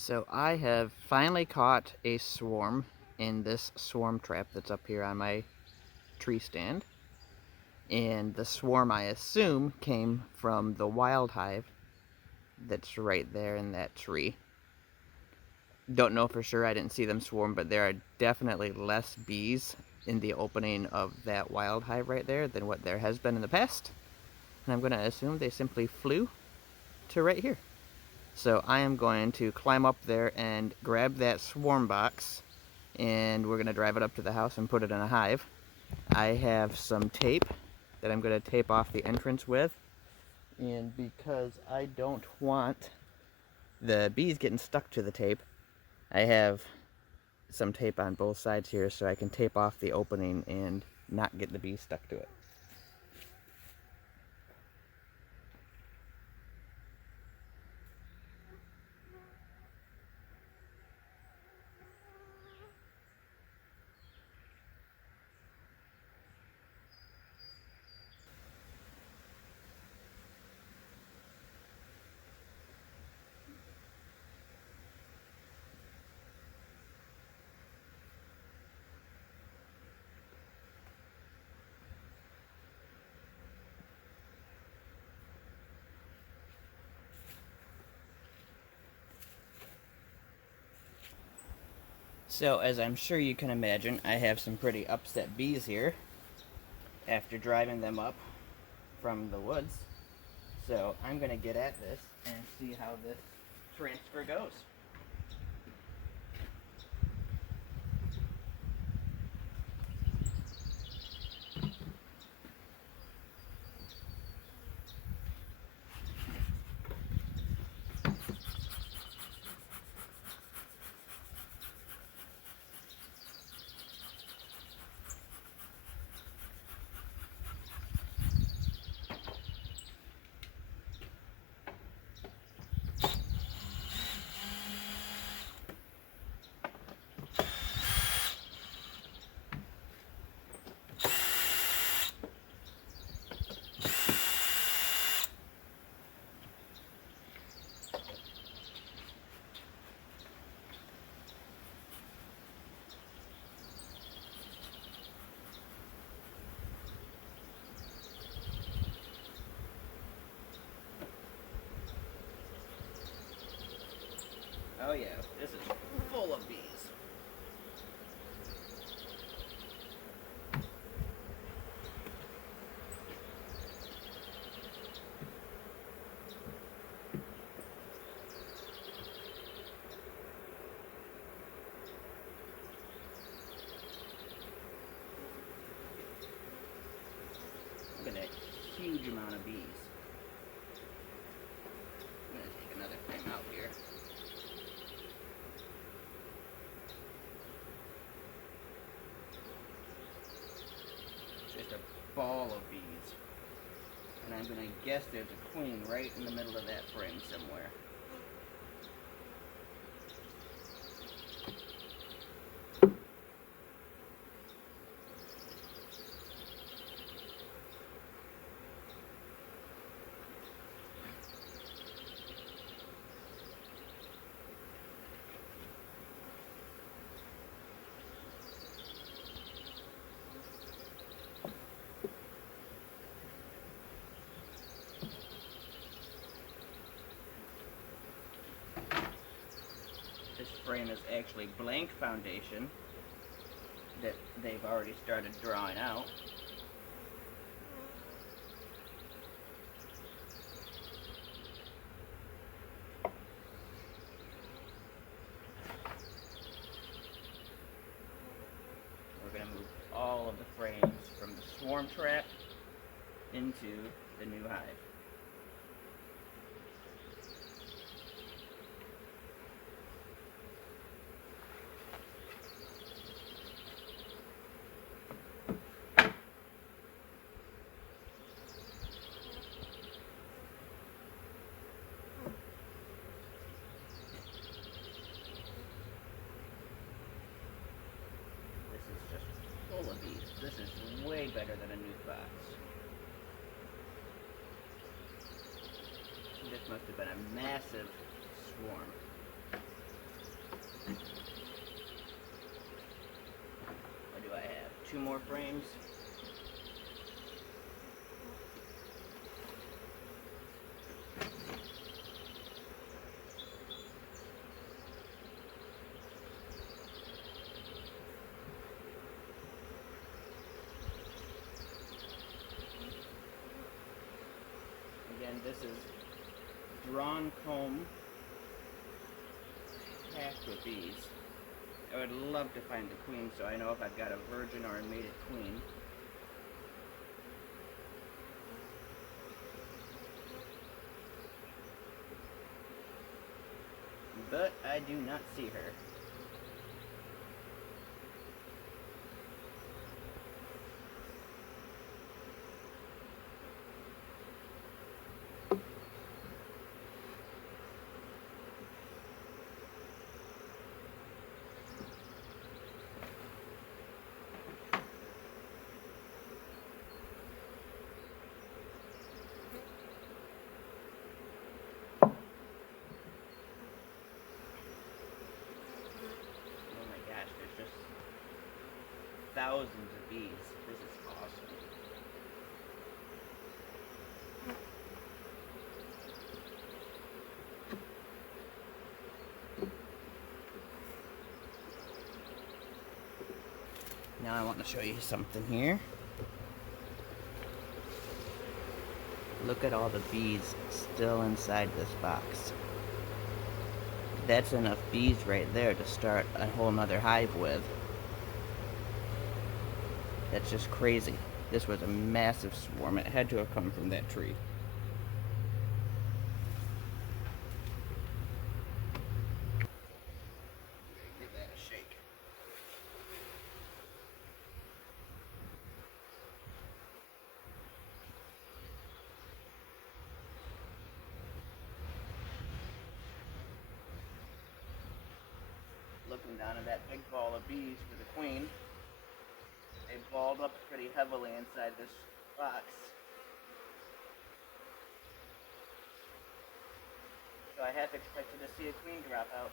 So I have finally caught a swarm in this swarm trap that's up here on my tree stand. And the swarm, I assume, came from the wild hive that's right there in that tree. Don't know for sure, I didn't see them swarm, but there are definitely less bees in the opening of that wild hive right there than what there has been in the past. And I'm going to assume they simply flew to right here. So I am going to climb up there and grab that swarm box, and we're going to drive it up to the house and put it in a hive. I have some tape that I'm going to tape off the entrance with, and because I don't want the bees getting stuck to the tape, I have some tape on both sides here so I can tape off the opening and not get the bees stuck to it. So, as I'm sure you can imagine, I have some pretty upset bees here after driving them up from the woods. So, I'm going to get at this and see how this transfer goes. Oh yeah, this is full of bees. Look at that huge amount of bees. I'm going to take another frame out here. Just a ball of bees. And I'm going to guess there's a queen right in the middle of that frame somewhere. This frame is actually blank foundation that they've already started drawing out. We're going to move all of the frames from the swarm trap into the new hive. Full of bees. This is way better than a new box. This must have been a massive swarm. 2 more frames. Again, this is drawn comb packed with bees. I would love to find the queen so I know if I've got a virgin or a mated queen. But I do not see her. Thousands of bees. This is awesome. Now I want to show you something here. Look at all the bees still inside this box. That's enough bees right there to start a whole nother hive with. That's just crazy. This was a massive swarm. It had to have come from that tree. Give that a shake. Looking down at that big ball of bees for the queen. They balled up pretty heavily inside this box. So I half expected to see a queen drop out.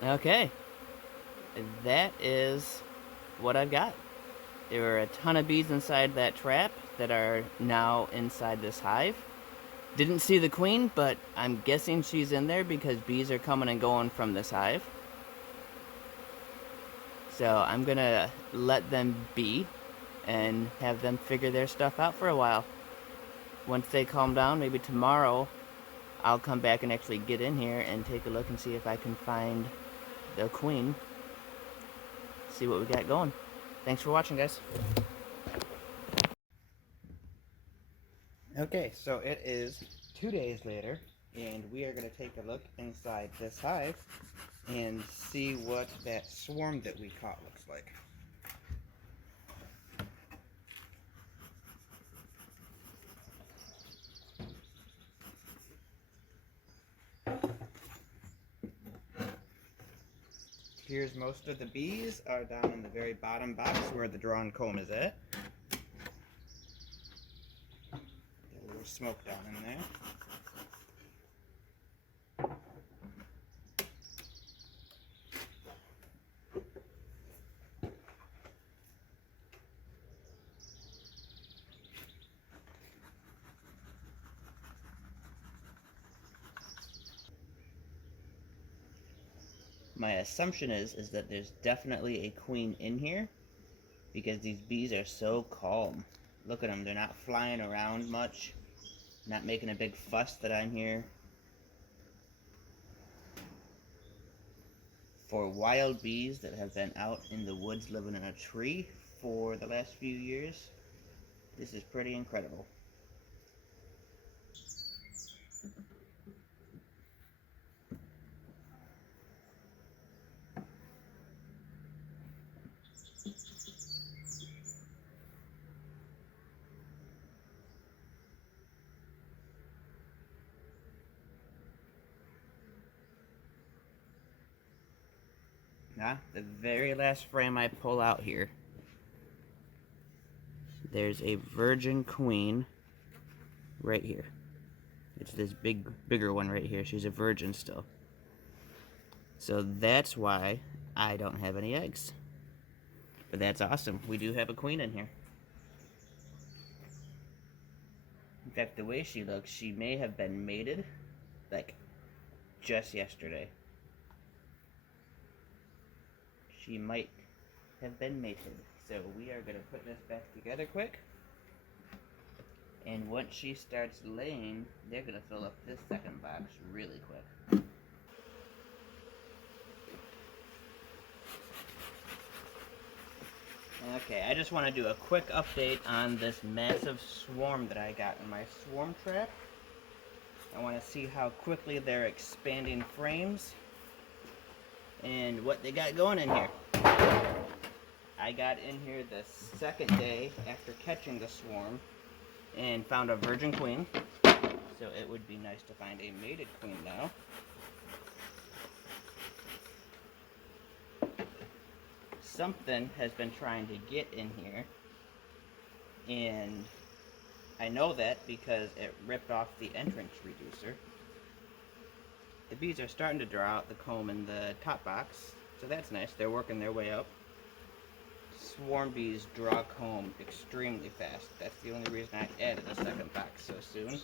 Okay, that is what I've got. There were a ton of bees inside that trap that are now inside this hive. Didn't see the queen, but I'm guessing she's in there because bees are coming and going from this hive. So I'm gonna let them be and have them figure their stuff out for a while. Once they calm down, maybe tomorrow, I'll come back and actually get in here and take a look and see if I can find the queen. See what we got going. Thanks for watching, guys. Okay, so it is 2 days later, and we are going to take a look inside this hive and see what that swarm that we caught looks like. Here's most of the bees are down in the very bottom box where the drawn comb is at. Got a little smoke down in there. My assumption is that there's definitely a queen in here because these bees are so calm. Look at them, they're not flying around much, not making a big fuss that I'm here. For wild bees that have been out in the woods living in a tree for the last few years, this is pretty incredible. Now, the very last frame I pull out here, there's a virgin queen right here. It's this bigger one right here. She's a virgin still. So that's why I don't have any eggs. But that's awesome. We do have a queen in here. In fact, the way she looks, she may have been mated, like, just yesterday. She might have been mated. So we are going to put this back together quick. And once she starts laying, they're going to fill up this second box really quick. Okay, I just want to do a quick update on this massive swarm that I got in my swarm trap. I want to see how quickly they're expanding frames and what they got going in here. I got in here the second day after catching the swarm and found a virgin queen. So it would be nice to find a mated queen now. Something has been trying to get in here, and I know that because it ripped off the entrance reducer. The bees are starting to draw out the comb in the top box, so that's nice. They're working their way up. Swarm bees draw comb extremely fast. That's the only reason I added a second box so soon.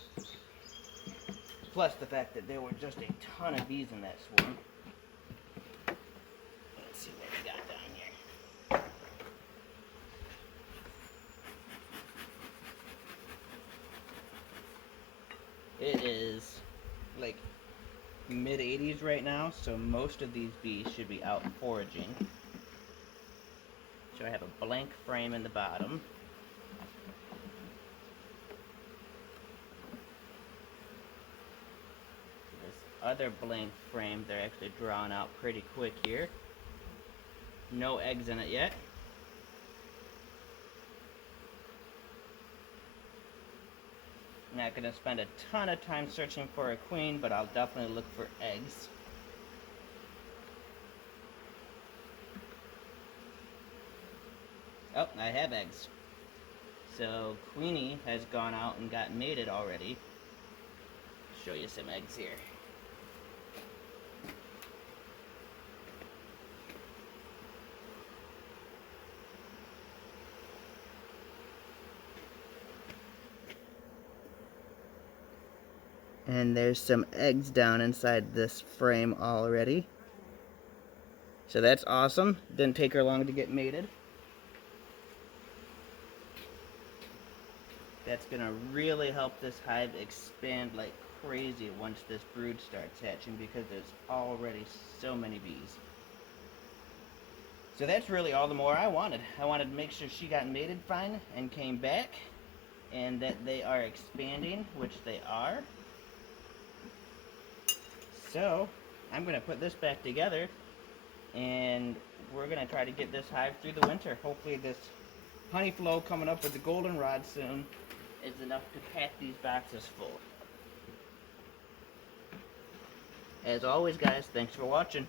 Plus the fact that there were just a ton of bees in that swarm. Let's see what we got down here. It is like mid-80s right now, so most of these bees should be out foraging. So I have a blank frame in the bottom. This other blank frame, they're actually drawn out pretty quick here. No eggs in it yet. Not going to spend a ton of time searching for a queen, but I'll definitely look for eggs. Oh, I have eggs. So Queenie has gone out and got mated already. Show you some eggs here. And there's some eggs down inside this frame already. So that's awesome. Didn't take her long to get mated. That's gonna really help this hive expand like crazy once this brood starts hatching, because there's already so many bees. So that's really all the more I wanted. I wanted to make sure she got mated fine and came back, and that they are expanding, which they are. So I'm going to put this back together, and we're going to try to get this hive through the winter. Hopefully this honey flow coming up with the goldenrod soon is enough to pack these boxes full. As always, guys, thanks for watching.